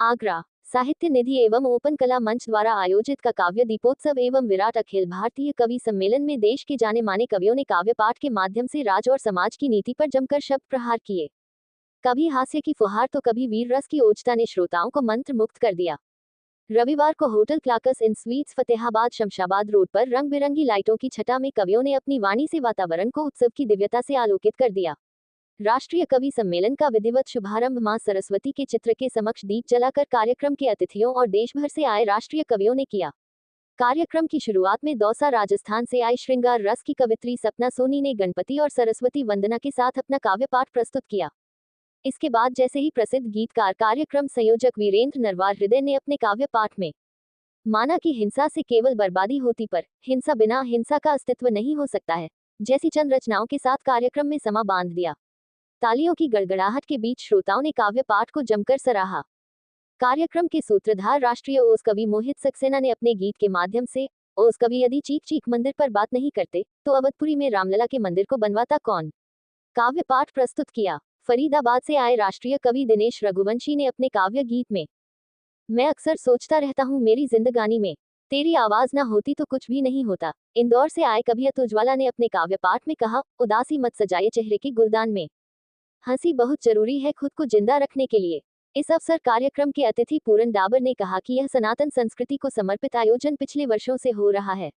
आगरा साहित्य निधि एवं ओपन कला मंच द्वारा आयोजित का काव्य दीपोत्सव एवं विराट अखिल भारतीय कवि सम्मेलन में देश के जाने माने कवियों ने काव्य पाठ के माध्यम से राज और समाज की नीति पर जमकर शब्द प्रहार किए। कभी हास्य की फुहार तो कभी वीर रस की ओजता ने श्रोताओं को मंत्र मुक्त कर दिया। रविवार को होटल क्लाकस इन स्वीट्स फतेहाबाद शमशाबाद रोड पर रंग बिरंगी लाइटों की छटा में कवियों ने अपनी वाणी से वातावरण को उत्सव की दिव्यता से आलोकित कर दिया। राष्ट्रीय कवि सम्मेलन का विधिवत शुभारंभ मां सरस्वती के चित्र के समक्ष दीप जलाकर कार्यक्रम के अतिथियों और देश भर से आए राष्ट्रीय कवियों ने किया। कार्यक्रम की शुरुआत में दौसा राजस्थान से आई श्रृंगार रस की कवित्री सपना सोनी ने गणपति और सरस्वती वंदना के साथ अपना काव्य पाठ प्रस्तुत किया। इसके बाद जैसे ही प्रसिद्ध गीतकार कार्यक्रम संयोजक वीरेंद्र नरवार हृदय ने अपने काव्य पाठ में माना कि हिंसा से केवल बर्बादी होती पर हिंसा बिना हिंसा का अस्तित्व नहीं हो सकता है जैसी चंद रचनाओं के साथ कार्यक्रम में समा बांध दिया। तालियों की गड़गड़ाहट के बीच श्रोताओं ने काव्य पाठ को जमकर सराहा। कार्यक्रम के सूत्रधार राष्ट्रीय ओस कवि मोहित सक्सेना ने अपने गीत के माध्यम से ओस कवि यदि चीख चीख मंदिर पर बात नहीं करते तो अवधपुरी में रामलला के मंदिर को बनवाता कौन, काव्य पाठ प्रस्तुत किया। फरीदाबाद से आए राष्ट्रीय कवि दिनेश रघुवंशी ने अपने काव्य गीत में मैं अक्सर सोचता रहता हूँ मेरी जिंदगानी में तेरी आवाज ना होती तो कुछ भी नहीं होता। इंदौर से आए कवि अतुज्वाला ने अपने काव्य पाठ में कहा उदासी मत सजाए चेहरे के गुलदान में, हंसी बहुत जरूरी है खुद को जिंदा रखने के लिए। इस अवसर कार्यक्रम के अतिथि पूरन डाबर ने कहा कि यह सनातन संस्कृति को समर्पित आयोजन पिछले वर्षों से हो रहा है।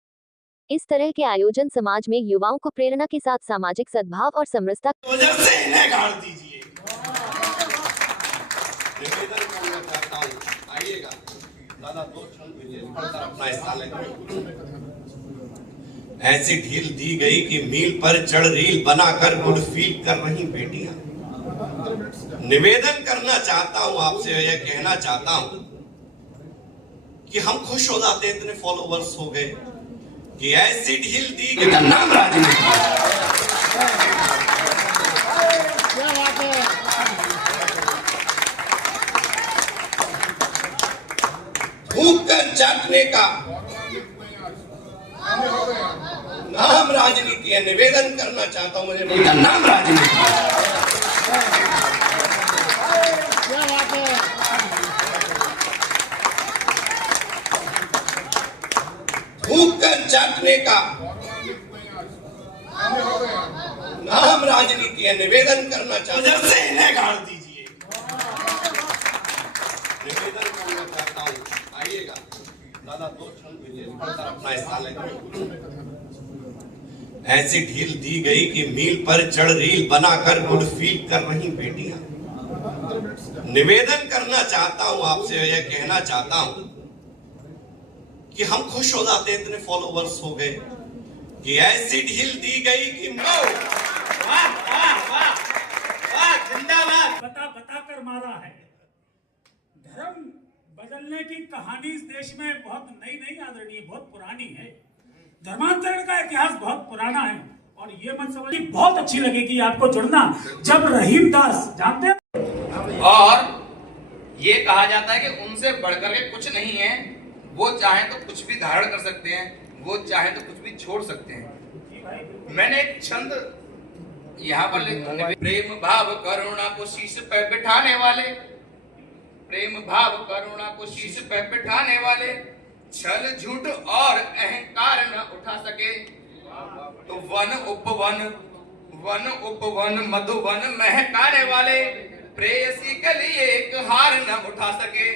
इस तरह के आयोजन समाज में युवाओं को प्रेरणा के साथ सामाजिक सद्भाव और समरसता से इन्हें गाड़ दीजिए। निवेदन करना चाहता हूं, आइएगा दादा, 2 क्षण अपना स्थान लें। ऐसी ढील दी गई कि मील पर चढ़ रील बनाकर गुड फील कर रही बेटियां। निवेदन करना चाहता हूं आपसे, यह कहना चाहता हूं कि हम खुश हो जाते इतने फॉलोवर्स हो गए कि ऐसी ढील दी गई का नाम राजनीति। भूख कर चाटने का नाम राजनीति है। निवेदन करना चाहता हूं, मुझे का नाम राजनीति है। भूख कर चाटने का नाम राजनीति है। निवेदन करना चाहता हूं, से इन्हें गाड़ दीजिए। निवेदन करना चाहता हूं, आइएगा दादा, 2 क्षण अपना स्थान लें। ऐसी ढील दी गई कि मील पर चढ़ रील बनाकर गुड फील कर रही बेटियां। निवेदन करना चाहता हूं आपसे, यह कहना चाहता हूं कि हम खुश हो जाते इतने फॉलोवर्स हो गए कि ऐसी ढील दी गई कि वाह वाह वाह वाह, जिंदाबाद। बता कर मारा है। धर्म बदलने की कहानी इस देश में बहुत नई नहीं आदरणीय, बहुत पुरानी है। धर्मांतरण का इतिहास बहुत पुराना है और ये मत समझिए, बहुत अच्छी लगेगी आपको जुड़ना जब रहीमदास, जानते हैं, और ये कहा जाता है कि उनसे बढ़कर के कुछ नहीं है। वो चाहे तो कुछ भी धारण कर सकते हैं, वो चाहे तो कुछ भी छोड़ सकते हैं। मैंने एक छंद यहाँ पर लिखा, प्रेम भाव करुणा को शीश पे बिठाने वाले, प्रेम भाव करुणा को शीश पे बिठाने वाले, छल झूठ और अहंकार न उठा सके तो वन उपवन मधुवन महकाने वाले, प्रेयसी के लिए एक हार न उठा सके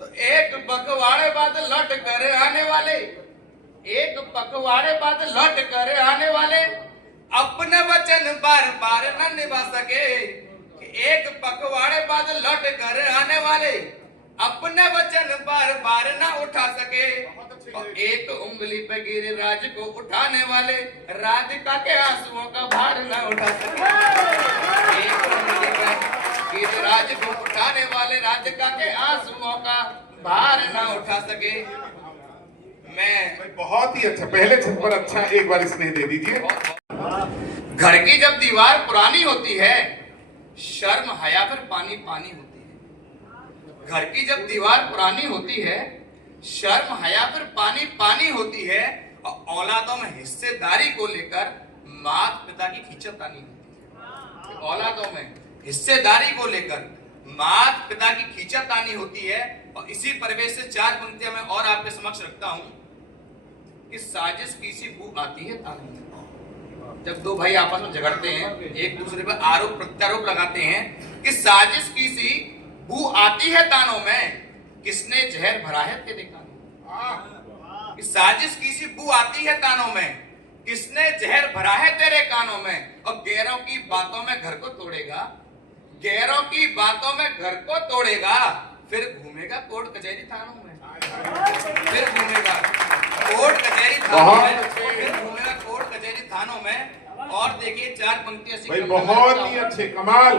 तो एक पखवाड़े बाद लौट कर आने वाले, एक पखवाड़े बाद लौट कर आने वाले, अपने वचन बार बार न निभा सके। एक पखवाड़े बाद लौट कर आने वाले अपने वचन बार बार न उठा सके और एक उंगली पे गिरिराज को उठाने वाले राधिका के आंसुओं का भार न उठा सके। एक उंगली पे गिरिराज को उठाने वाले राधिका के आंसुओं का भार न उठा सके। मैं बहुत ही अच्छा, पहले छत पर अच्छा एक बार स्नेह दे दीजिए। घर की जब दीवार पुरानी होती है शर्म हया पर पानी पानी होती है। घर की जब दीवार पुरानी होती है शर्म हया पर पानी पानी होती है और औलादों में हिस्सेदारी को लेकर माता पिता की खींचातानी होती है। औलादों में हिस्सेदारी को लेकर मात पिता की खींचातानी होती है। और इसी परिवेश से 4 पंक्तियां मैं और आपके समक्ष रखता हूं कि साजिश की सी बू आती है तानों में। जब दो भाई आपस में झगड़ते हैं, एक दूसरे पर आरोप प्रत्यारोप लगाते हैं कि साजिश की सी बू आती है तानों में, किसने जहर भरा है तेरे कानों में। साजिश की सी बू आती है तानों में, किसने जहर भरा है तेरे कानों में। और गैरों की बातों में घर को तोड़ेगा, गैरों की बातों में घर को तोड़ेगा, फिर घूमेगा कोर्ट कचहरी थानों में, फिर घूमेगा कोर्ट कचहरी थानों में, फिर घूमेगा कोर्ट कचहरी थानों में। और देखिए 4 पंक्तियां भाई बहुत ही अच्छे, कमाल,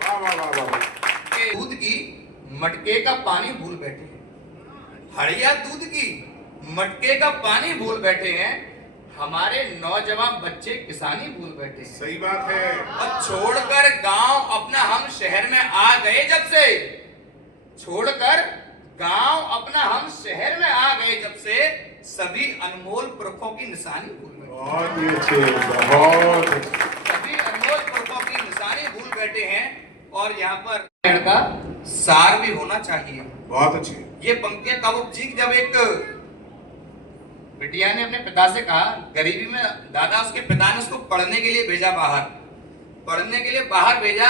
वाह वाह वाह वाह। दूध की मटके का पानी भूल बैठे हैं, हड़िया दूध की मटके का पानी भूल बैठे हैं, हमारे नौजवान बच्चे किसानी भूल बैठे हैं। सही बात है। और छोड़कर गांव अपना हम शहर में आ गए जब से, छोड़कर गांव अपना हम शहर में आ गए जब से, सभी अनमोल पुरखों की निशानी भूल बैठे, बहुत ही अच्छे, बहुत अच्छे। सभी अनमोल पुरखों की निशानी भूल बैठे हैं। और यहाँ पर का सार भी होना चाहिए। बहुत अच्छे। ये पंक्तियां कबूब जी जब एक बिटिया ने अपने पिता से कहा, गरीबी में दादा, उसके पिता ने उसको पढ़ने के लिए भेजा बाहर, पढ़ने के लिए बाहर भेजा,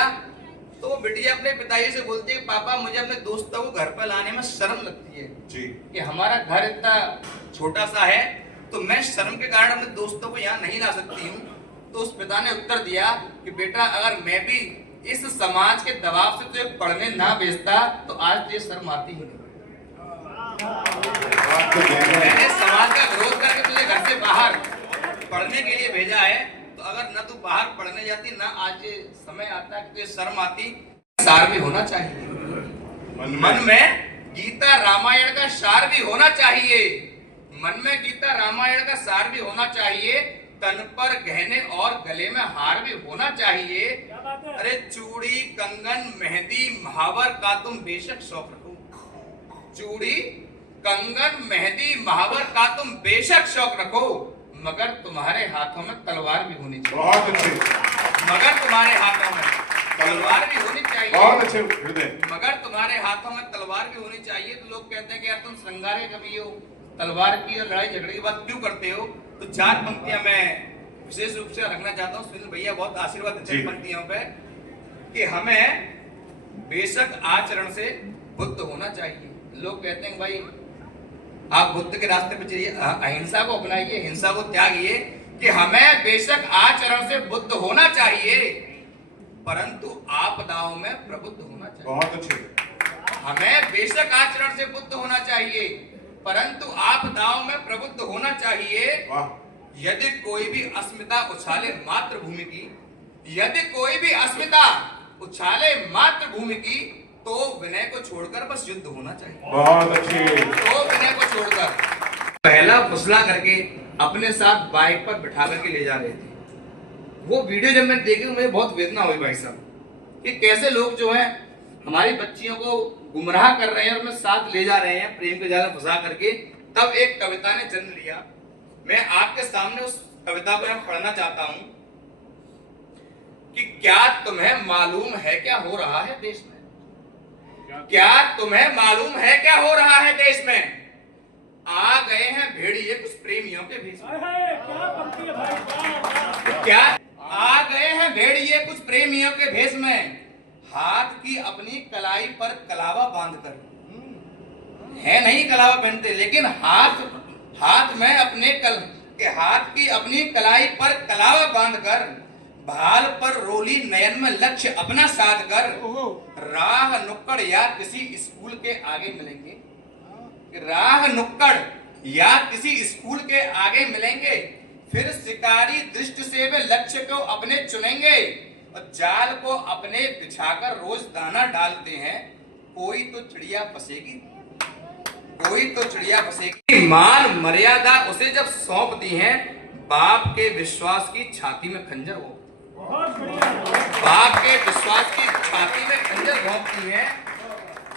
तो बिटिया अपने पिताजी से बोलती है, पापा मुझे अपने दोस्तों को घर पर लाने में शर्म लगती है जी, कि हमारा घर इतना छोटा सा है, तो मैं शर्म के कारण अपने दोस्तों को यहाँ नहीं ला सकती हूँ। तो उस पिता ने उत्तर दिया कि बेटा, अगर मैं भी इस समाज के दबाव से तुझे पढ़ने ना भेजता तो आज तुझे शर्म आती ही नहीं। मैंने समाज का विरोध करके तुझे घर से बाहर पढ़ने के लिए भेजा है, तो अगर न तू बाहर पढ़ने जाती, ना आज ये समय आता कि तुझे शर्म आती। सार भी होना चाहिए मन में, गीता रामायण का सार भी होना चाहिए मन में, गीता रामायण का सार भी होना चाहिए। तन पर गहने और गले में हार भी होना चाहिए। अरे चूड़ी कंगन मेहंदी महावर का तुम बेशक शौक रखो, चूड़ी कंगन मेहंदी महावर का तुम बेशक शौक रखो, मगर तुम्हारे हाथों में तलवार भी होनी चाहिए। बहुत अच्छे, मगर तुम्हारे हाथों में तलवार भी होनी चाहिए। बहुत अच्छे हृदय। मगर तुम्हारे हाथों में तलवार भी होनी चाहिए। तो लोग कहते हैं कि यार तुम श्रृंगार के कभी हो, तलवार की और लड़ाई झगड़े की बात क्यों करते हो। तो 4 पंक्तियां मैं विशेष रूप से रखना चाहता हूँ। सुनील भैया बहुत आशीर्वाद देते हैं पंक्तियों पे कि हमें बेशक आचरण से बुद्ध होना चाहिए। लोग कहते हैं भाई आप बुद्ध के रास्ते पे चलिए, अहिंसा को अपनाइए, हिंसा को त्यागिए, कि हमें बेशक आचरण से बुद्ध होना चाहिए, परंतु आपदाओं में प्रबुद्ध होना चाहिए। बहुत अच्छे। हमें बेशक आचरण से बुद्ध होना चाहिए, परंतु आपदाओं में प्रबुद्ध होना चाहिए। वाह। यदि कोई भी अस्मिता उछाले मातृभूमि की, यदि कोई भी अस्मिता उछाले मातृभूमि की, तो विनय को छोड़कर बस युद्ध होना चाहिए। बहुत अच्छे। तो विनय को छोड़कर पहला फुसला करके अपने साथ बाइक पर बिठा करके ले जा रहे थे। वो वीडियो जब मैं देखी मुझे बहुत वेदना हुई भाई साहब, कि कैसे लोग जो हैं हमारी बच्चियों को गुमराह कर रहे हैं और उन्हें साथ ले जा रहे हैं प्रेम के जाल में फंसा करके। तब एक कविता ने जन्म लिया। मैं आपके सामने उस कविता को मैं पढ़ना चाहता हूं कि क्या तुम्हें मालूम है क्या हो रहा है देश में, क्या तुम्हें मालूम है क्या हो रहा है देश में, आ गए हैं भेड़िए कुछ प्रेमियों के भेष में, क्या आ गए हैं भेड़िए कुछ प्रेमियों के भेष में, हाथ की अपनी कलाई पर कलावा बांधकर, है नहीं कलावा पहनते लेकिन हाथ में अपने हाथ की अपनी कलाई पर कलावा बांधकर, भाल पर रोली नयन में लक्ष्य अपना साध कर, राह नुक्कड़ या किसी स्कूल के आगे मिलेंगे, राह नुक्कड़ या किसी स्कूल के आगे मिलेंगे, फिर शिकारी दृष्टि से वे लक्ष्य को अपने चुनेंगे और जाल को अपने बिछाकर रोज दाना डालते हैं, कोई तो चिड़िया फंसेगी, कोई तो चिड़िया फंसेगी। मान मर्यादा उसे जब सौंपती हैं, बाप के विश्वास की छाती में खंजर हो, बाप के विश्वास की छाती में खंजर भोंकती है,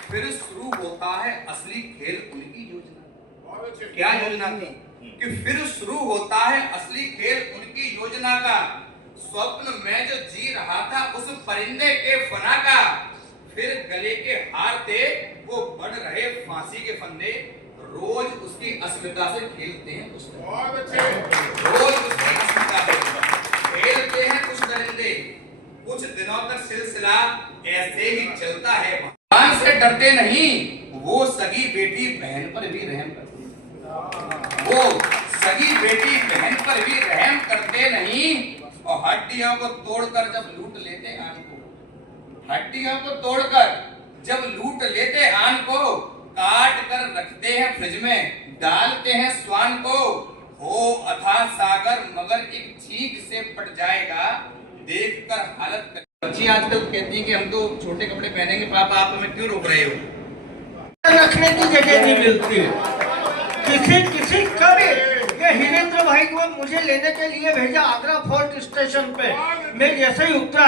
फिर शुरू होता है असली खेल उनकी योजना। क्या योजना थी कि फिर शुरू होता है असली खेल उनकी योजना का, स्वप्न में जो जी रहा था उस परिंदे के फना का, फिर गले के हार थे वो बन रहे फांसी के फंदे, रोज उसकी अस्मिता से खेलते हैं कुछ, रोज उसकी अस्मिता से खेलते हैं कुछ दरिंदे, कुछ दिनों तक सिलसिला ऐसे ही चलता है। भगवान से डरते नहीं, वो सगी बेटी बहन पर भी रहम करते, वो सगी बेटी बहन पर भी रहम करते नहीं, और हड्डियों को तोड़कर जब लूट लेते आन को, हड्डियों को तोड़कर जब लूट लेते आन को, काट कर रखते हैं फ्रिज में, डालते हैं स्वान को, हो अथाह सागर मगर एक छींक से पट जाएगा, देखकर हालत कर। बच्ची आजकल कहती है कि हम तो छोटे कपड़े पहनेंगे, पापा आप हमें क्यों रोक रहे हो? रखने की जगह नहीं मिलती। किसी कभी ये हीरेंद्र भाई को मुझे लेने के लिए भेजा आगरा फोर्ट स्टेशन पे। मैं जैसे ही उतरा,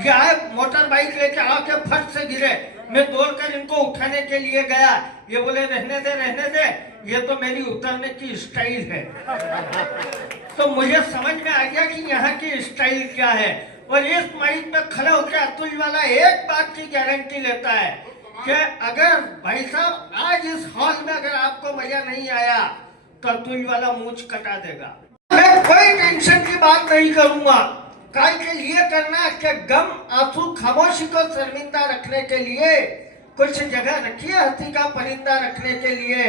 ये आए मोटर बाइक लेके आके फट से गिरे। मैं दौड़कर इनको उठाने के लिए गया, ये बोले रहने दे, ये तो मेरी उतरने की स्टाइल है। तो मुझे समझ में आ गया कि यहाँ की स्टाइल क्या है। और इस माइक में खड़े होकर अतुल वाला एक बात की गारंटी लेता है कि अगर भाई साहब आज इस हॉल में अगर आपको मजा नहीं आया तो अतुल वाला मूंछ कटा देगा। मैं कोई टेंशन की बात नहीं करूंगा, काल के लिए करना कि गम आंसू खामोशी को शर्मिंदा रखने के लिए कुछ जगह रखिए, हंसी का परिंदा रखने के लिए,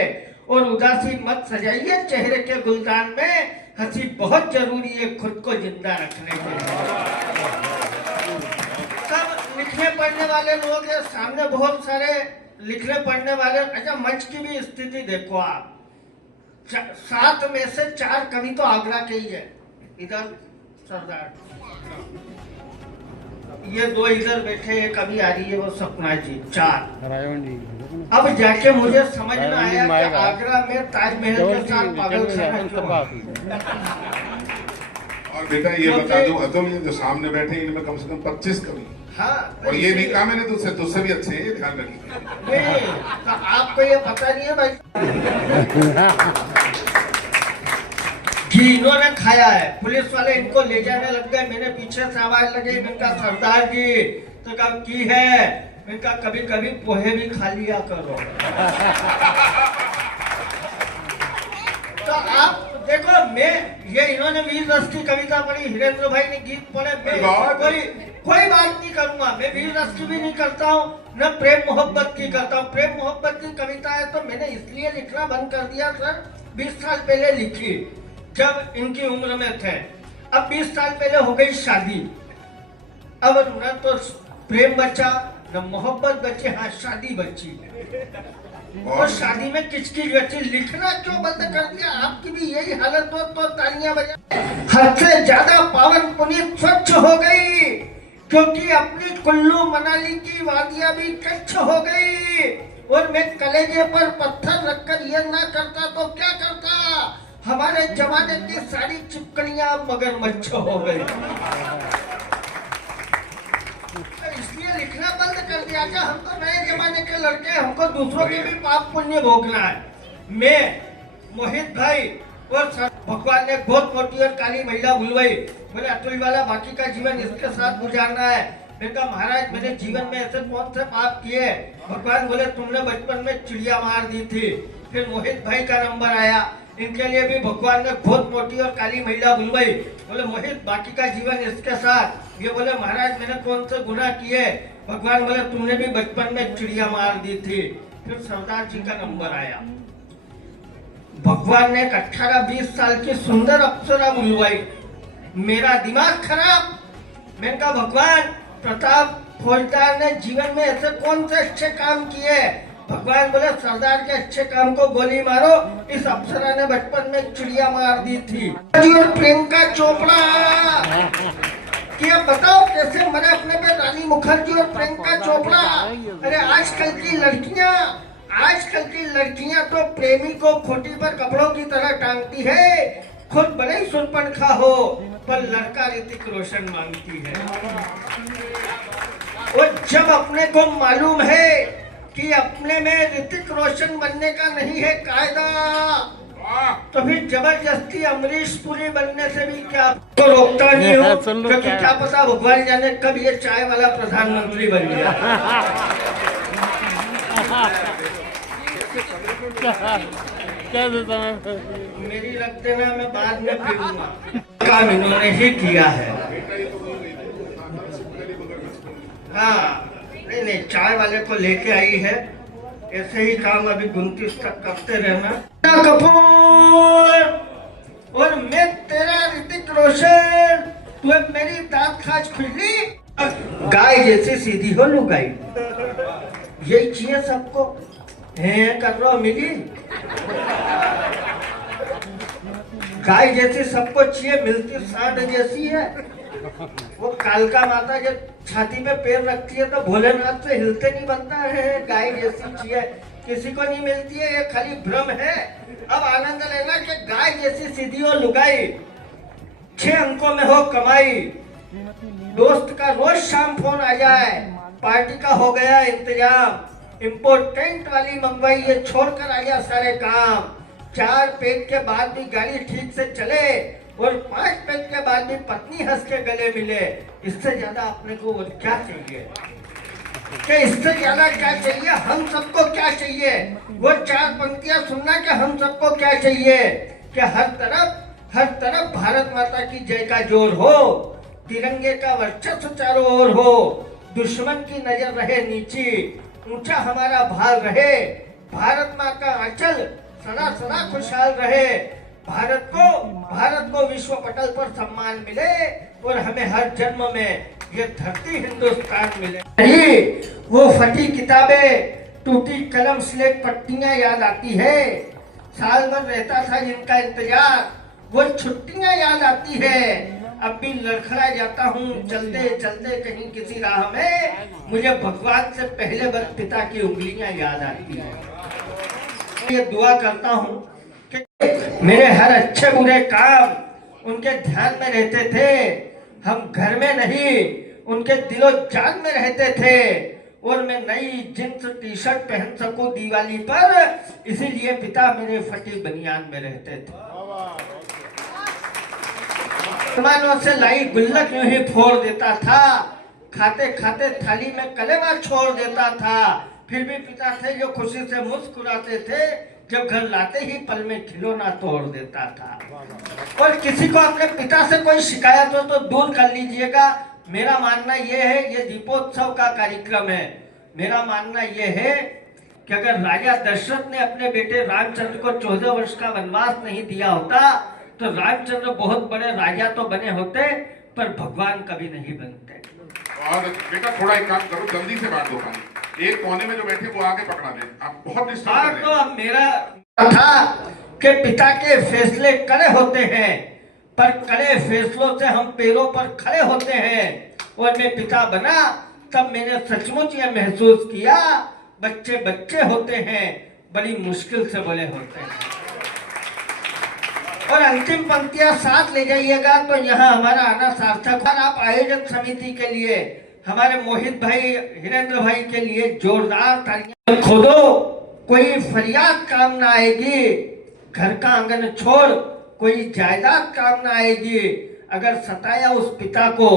और उदासी मत सजाइए चेहरे के गुलदान में, हंसी बहुत जरूरी है खुद को जिंदा रखने के लिए। सब लिखने पढ़ने वाले लोग हैं, सामने बहुत सारे लिखने पढ़ने वाले। अच्छा, मंच की भी स्थिति देखो आप, 7 में से 4 कवि तो आगरा के ही है। इधर सरदार, ये 2 इधर बैठे, एक अभी आ रही है वो सपना जी, 4। अब जाके मुझे समझ में आया कि आगरा में ताजमहल के साथ पागलखाना क्यों। और बेटा ये बता दो अतुल, जो सामने बैठे इनमें कम से कम 25 कवि। हाँ, और ये नहीं कहा मैंने तुझसे भी अच्छे हैं, ध्यान रखिए। नहीं तो आपको ये पता नहीं है भाई जी, इन्होंने खाया है। पुलिस वाले इनको ले जाने लग गए, मैंने पीछे से आवाज लगी, इनका सरदार जी तो कब की है, इनका कभी कभी पोहे भी खा लिया करो। तो आप देखो, मैं ये इन्होंने वीर रस की कविता पढ़ी, हीरेंद्र भाई ने गीत पढ़े, मैं कोई बात नहीं करूंगा। मैं वीर रस की भी नहीं करता हूँ, न प्रेम मोहब्बत की करता हूँ। प्रेम मोहब्बत की कविता है तो मैंने इसलिए लिखना बंद कर दिया सर, 20 साल पहले लिखी जब इनकी उम्र में थे। अब 20 साल पहले हो गई शादी, अब न तो प्रेम बचा न मोहब्बत बची, हाँ शादी बची। और शादी में किचकिच बची। लिखना क्यों बंद कर दिया? आपकी भी यही हालत हो तो तालियां बजा। हद से ज्यादा पावन पुनीत स्वच्छ हो गई, क्योंकि अपनी कुल्लू मनाली की वादियां भी कच्छ हो गई। और मैं कलेजे पर पत्थर रखकर ये ना करता तो क्या करता? हमारे जमाने की सारी चिपकलियां मगरमच्छ हो गई। इसलिए लिखना बंद कर दिया कि हम तो नए जमाने के लड़के, हमको दूसरों के भी पाप पुण्य भोगना है। मैं मोहित भाई और भगवान ने बहुत मोटी और काली महिला बुलवाई, बोले अतुल वाला बाकी का जीवन इसके साथ गुजारना है। मैंने कहा महाराज मैंने जीवन में ऐसे कौन से पाप किए? भगवान बोले तुमने बचपन में चिड़िया मार दी थी। फिर मोहित भाई का नंबर आया, इनके लिए भी भगवान ने बहुत मोटी और काली महिला बुलवाई, बोले मोहित बाकी का जीवन इसके साथ। ये बोले महाराज मैंने कौन से गुनाह किए? भगवान बोले तुमने भी बचपन में चिड़िया मार दी थी। फिर सरदार जी का नंबर आया, भगवान ने एक 18-20 साल की सुंदर अप्सरा बुलवाई। मेरा दिमाग खराब, मैंने कहा भगवान प्रताप फौजदार ने जीवन में ऐसे कौन से अच्छे काम किए? भगवान बोले सरदार के अच्छे काम को गोली मारो, इस अप्सरा ने बचपन में चिड़िया मार दी थी। और प्रियंका चोपड़ा, क्या बताओ कैसे मरे अपने पे रानी मुखर्जी और प्रियंका चोपड़ा। अरे आजकल की लड़कियां तो प्रेमी को खूंटी पर कपड़ों की तरह टांगती है, खुद बड़े ही सुनपनखा हो पर लड़का ऋतिक रोशन मांगती है। और जब अपने को मालूम है कि अपने में ऋतिक रोशन बनने का नहीं है कायदा, तो फिर जबरदस्ती अमरीश पुरी बनने से भी क्या तो रोकता नहीं हो, क्योंकि क्या पता भगवान जाने कब ये चाय वाला प्रधानमंत्री बन गया। मेरी रख देना, मैं बाद में फिरूंगा। काम इन्होंने ही किया है। हाँ, नहीं चाय वाले को लेके आई है, ऐसे ही काम अभी 29 तक करते रहना। कपूर और मैं तेरा ऋतिक रोशन, तू अब मेरी दांत खाज खुली, गाय जैसी सीधी हो लुगाई, यही चाहिए सबको। है कर रो मिली, गाय जैसी सबको चाहिए, मिलती सांड जैसी है। वो कालका माता जब छाती पे पैर रखती है तो भोलेनाथ से हिलते नहीं बनता है। गाय जैसी चाहिए, किसी को नहीं मिलती है, ये खाली भ्रम है। अब आनंद लेना कि गाय जैसी सीधी हो लुगाई, 6 अंकों में हो कमाई, दोस्त का रोज शाम फोन आ जाए, पार्टी का हो गया इंतजाम, इम्पोर्टेंट वाली मंगवाई, ये छोड़कर आ जा सारे काम, 4 पैक के बाद भी गाड़ी ठीक से चले और 5 पैक के बाद भी पत्नी हंस के गले मिले। इससे ज्यादा अपने को और क्या चाहिए? कि इससे ज्यादा क्या चाहिए? हम सबको क्या चाहिए? वो 4 पंक्तियां सुनना कि हम सबको क्या चाहिए कि हर तरफ भारत माता की जय का जोर हो, तिरंगे का वर्चस्व चारों ओर हो, दुश्मन की नजर रहे नीची, ऊंचा हमारा भार रहे, भारत माँ का आंचल सदा सदा खुशहाल रहे, भारत को विश्व पटल पर सम्मान मिले और हमें हर जन्म में ये धरती हिंदुस्तान मिले। वो फटी किताबें, टूटी कलम, स्लेट पट्टियां याद आती है, साल भर रहता था जिनका इंतजार, वो छुट्टियां याद आती है। अब भी लड़खड़ा जाता हूँ चलते चलते कहीं किसी राह में, मुझे भगवान से पहले बस पिता की उंगलियां याद आती है। ये दुआ करता हूँ कि मेरे हर अच्छे बुरे काम उनके ध्यान में रहते थे, हम घर में नहीं उनके दिलो जान में रहते थे, और मैं नई जींस टी शर्ट पहन सकूं दिवाली पर, इसीलिए पिता मेरे फटी बनियान में रहते थे। मेहमानों से लाई गुल्लक यूं ही फोड़ देता था, खाते खाते थाली में कलेमा छोड़ देता था, फिर भी पिता थे जो खुशी से मुस्कुराते थे, जब घर लाते ही पल में खिलौना तोड़ देता था। और किसी को अपने पिता से कोई शिकायत हो तो दूर कर लीजिएगा। मेरा मानना यह है, ये दीपोत्सव का कार्यक्रम है, मेरा मानना यह है कि अगर राजा दशरथ ने अपने बेटे रामचंद्र को 14 वर्ष का वनवास नहीं दिया होता तो रामचंद्र बहुत बड़े राजा तो बने होते, पर भगवान कभी नहीं बनते। और बेटा थोड़ा एक काम करो, जल्दी से बांट दो पानी, एक कोने में जो बैठे वो आगे पकड़ा दे, आप बहुत डिस्टर्ब कर रहे हैं। तो अब मेरा था कि पिता के फैसले कड़े होते हैं, पर कड़े फैसलों से हम पैरों पर खड़े होते हैं, और मैं पिता बना तब मैंने सचमुच ये महसूस किया, बच्चे बच्चे होते हैं, बड़ी मुश्किल से बड़े होते हैं। और अंतिम पंक्तियां साथ ले जाइएगा तो यहाँ हमारा आना सार्थक। और आप आयोजन समिति के लिए, हमारे मोहित भाई, हिरेंद्र भाई के लिए जोरदार तालियां। खोदो कोई फरियाद काम ना आएगी, घर का आंगन छोड़ कोई जायदाद काम ना आएगी, अगर सताया उस पिता को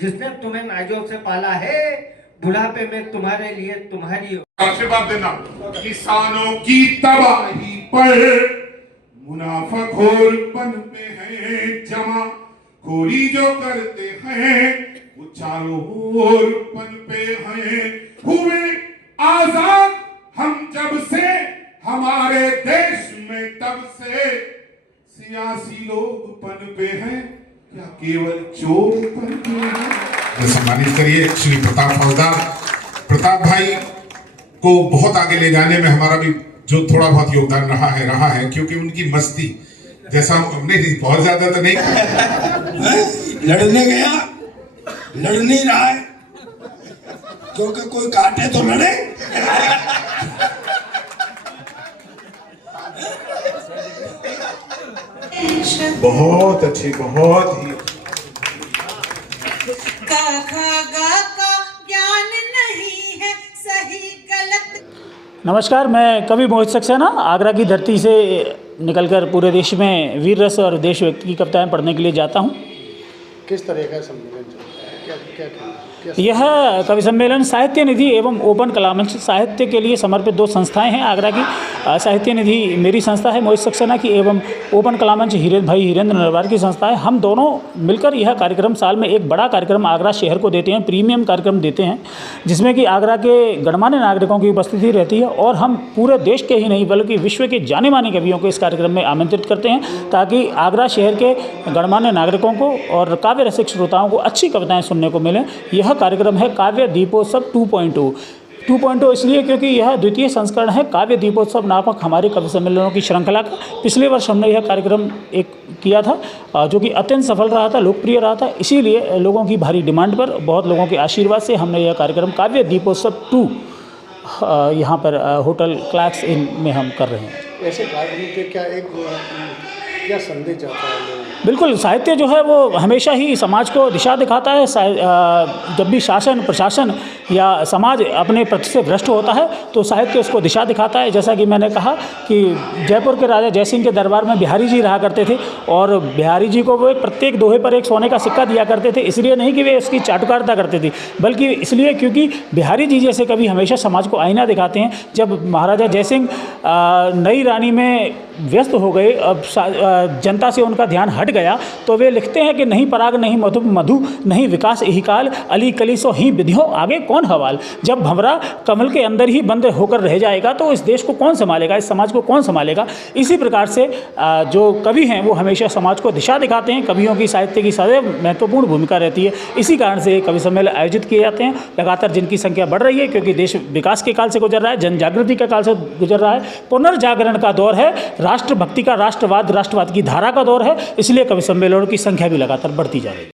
जिसने तुम्हें नाजों से पाला है, बुढ़ापे में तुम्हारे लिए तुम्हारी आशीर्वाद देना। किसानों की तबाही पर मुनाफाखोर पे हैं जमा, खोरी जो करते हैं वो चारों ओर पे हैं। हुए आजाद हम जब से हमारे देश में, तब से सियासी लोग पे हैं, क्या केवल चोर पे हैं। सम्मानित करिए श्री प्रताप फौजदार। प्रताप भाई को बहुत आगे ले जाने में हमारा भी जो थोड़ा बहुत योगदान रहा है, क्योंकि उनकी मस्ती जैसा हमने बहुत ज्यादा तो नहीं लड़ने गया, लड़ नहीं रहा है, क्योंकि कोई काटे तो लड़े। बहुत अच्छी, बहुत ही ज्ञान नहीं है सही गलत। नमस्कार, मैं कवि मोहित सक्सेना आगरा की धरती से निकलकर पूरे देश में वीर रस और देशभक्ति की कविताएं पढ़ने के लिए जाता हूं। किस तरह का सम्मेलन चलता है, क्या क्या क्या यह कवि सम्मेलन साहित्य निधि एवं ओपन कला मंच साहित्य के लिए समर्पित दो संस्थाएं हैं। आगरा की साहित्य निधि मेरी संस्था है मोहित सक्सेना की, एवं ओपन कला मंच हिरेंद्र नरवार की संस्था है। हम दोनों मिलकर यह कार्यक्रम साल में एक बड़ा कार्यक्रम आगरा शहर को देते हैं, प्रीमियम कार्यक्रम देते हैं, जिसमें कि आगरा के गणमान्य नागरिकों की उपस्थिति रहती है और हम पूरे देश के ही नहीं बल्कि विश्व के जाने माने कवियों को इस कार्यक्रम में आमंत्रित करते हैं, ताकि आगरा शहर के गणमान्य नागरिकों को और काव्य रसिक श्रोताओं को अच्छी कविताएं सुनने को मिलें। यह कार्यक्रम है काव्य दीपोत्सव 2.0 इसलिए क्योंकि यह द्वितीय संस्करण है काव्य दीपोत्सव नामक हमारे कवि सम्मेलनों की श्रृंखला का। पिछले वर्ष हमने यह कार्यक्रम एक किया था जो कि अत्यंत सफल रहा था, लोकप्रिय रहा था। इसीलिए लोगों की भारी डिमांड पर, बहुत लोगों के आशीर्वाद से हमने यह कार्यक्रम काव्य दीपोत्सव 2 यहाँ पर होटल क्लैक्स इन में हम कर रहे हैं। ऐसे कार्यक्रम के क्या संदेश जाता है लोगों को? बिल्कुल, साहित्य जो है वो हमेशा ही समाज को दिशा दिखाता है। जब भी शासन प्रशासन या समाज अपने प्रति से भ्रष्ट होता है तो साहित्य उसको दिशा दिखाता है। जैसा कि मैंने कहा कि जयपुर के राजा जयसिंह के दरबार में बिहारी जी रहा करते थे और बिहारी जी को वो प्रत्येक दोहे पर एक सोने का सिक्का दिया करते थे। इसलिए नहीं कि वे उसकी चाटुकारिता करते थे, बल्कि इसलिए क्योंकि बिहारी जी जैसे कवि हमेशा समाज को आईना दिखाते हैं। जब महाराजा जयसिंह नई रानी में व्यस्त हो गए, अब जनता से उनका ध्यान हट गया, तो वे लिखते हैं कि नहीं पराग नहीं मधु नहीं विकास यही काल, अली कली सो ही विधियों आगे कौन हवाल। जब भंवरा कमल के अंदर ही बंद होकर रह जाएगा तो इस देश को कौन संभालेगा, इस समाज को कौन संभालेगा। इसी प्रकार से जो कवि हैं वो हमेशा समाज को दिशा दिखाते हैं। कवियों की साहित्य की सदैव महत्वपूर्ण भूमिका रहती है। इसी कारण से कवि सम्मेलन आयोजित किए जाते हैं, लगातार जिनकी संख्या बढ़ रही है, क्योंकि देश विकास के काल से गुजर रहा है, जन जागृति के काल से गुजर रहा है, पुनर्जागरण का दौर है, राष्ट्रभक्ति का, राष्ट्रवाद की धारा का दौर है। इसलिए कवि सम्मेलनों की संख्या भी लगातार बढ़ती जा रही है।